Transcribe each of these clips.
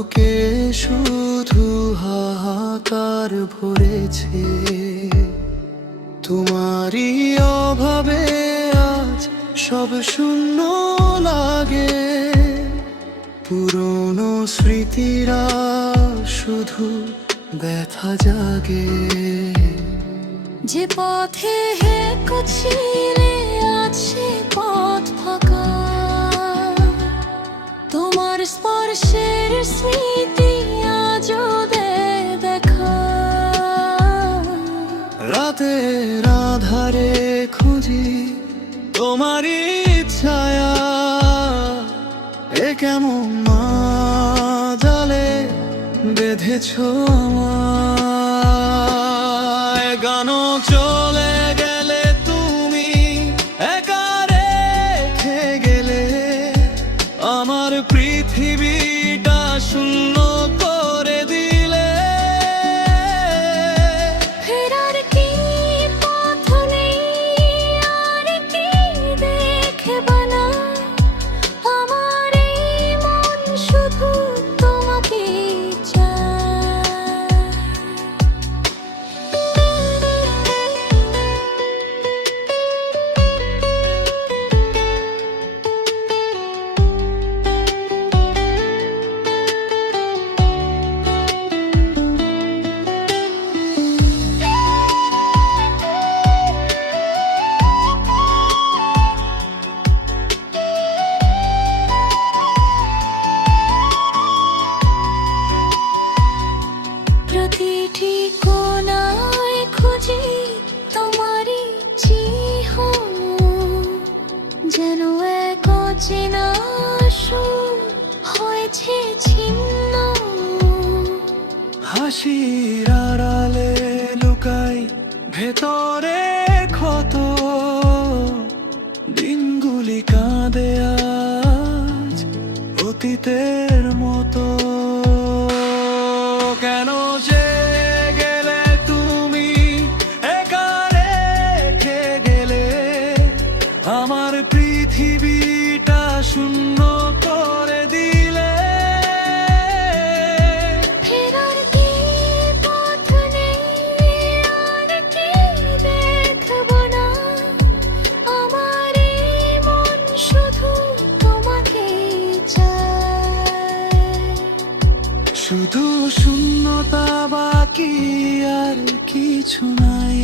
বুকে শুধু হাহাকার ভরেছে, তোমারই অভাবে আজ সব শূন্য লাগে। পুরনো স্মৃতিরা শুধু ব্যথা জাগে। যে পথে হেঁটেছিলে আছে পথ ফাঁকা, তোমার স্পর্শের স্মৃতি আজও দেখা। রাতের আধারে খুঁজি তোমারই ছায়া, এ কেমন জালে বেঁধেছ আমায়। গানও চলে গেলে তুমি একা রেখে গেলে, আমার পৃথিবীটা শূন্য করে দিলে। ফেরার কি পথ নেই, আর কি দেখবে না, আমার এই মন শুধু তোমাকে চায়। প্রতিটি কোণায় খুঁজি তোমারই চিহ্ন, যেন এক অচেনা সুর হয়েছে ছিন্ন। হাসির আড়ালে লুকাই ভেতরে ক্ষত, দিনগুলি কাঁদে আজ অতীতের মতো। কেন যে গেলে তুমি একা রেখে গেলে, আমার পৃথিবীটা শূন্য করে দিলে। ফেরার কি পথ নেই, আর কি দেখব না, আমার এই মন শুধু তোমাকে চায়। শুধু শূন্যতা বাকি আর কিছু নাই,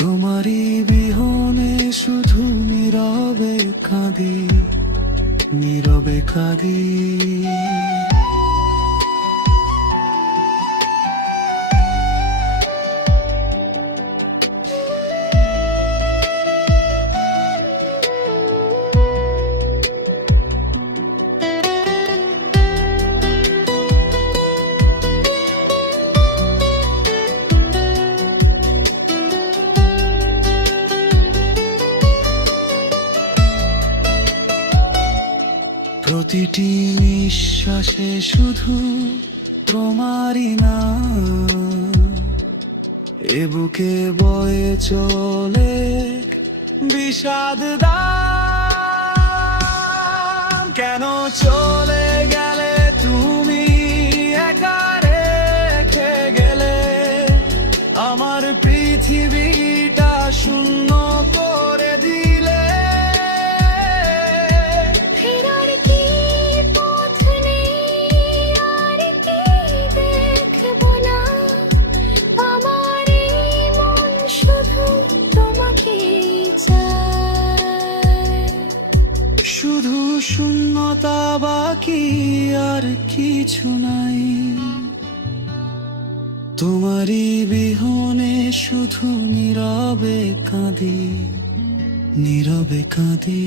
তোমারই বিহনে শুধু নীরবে কাঁদি, নীরবে কাঁদি। প্রতিটি নিঃশ্বাসে শুধু তোমারই নাম, এ বুকে বয়ে চলে বিষাদ দাম। কেন চলে গেলে তুমি একা রেখে গেলে, আমার পৃথিবীটা শূন্য করে দিলে। ফেরার কি পথ নেই, আর কি দেখব না, আমার এই মন শুধু তোমাকে চায়। শুধু শূন্যতা বাকি আর কিছু নাই, তোমারই বিহনে শুধু নীরবে কাঁদি, নীরবে কাঁদি।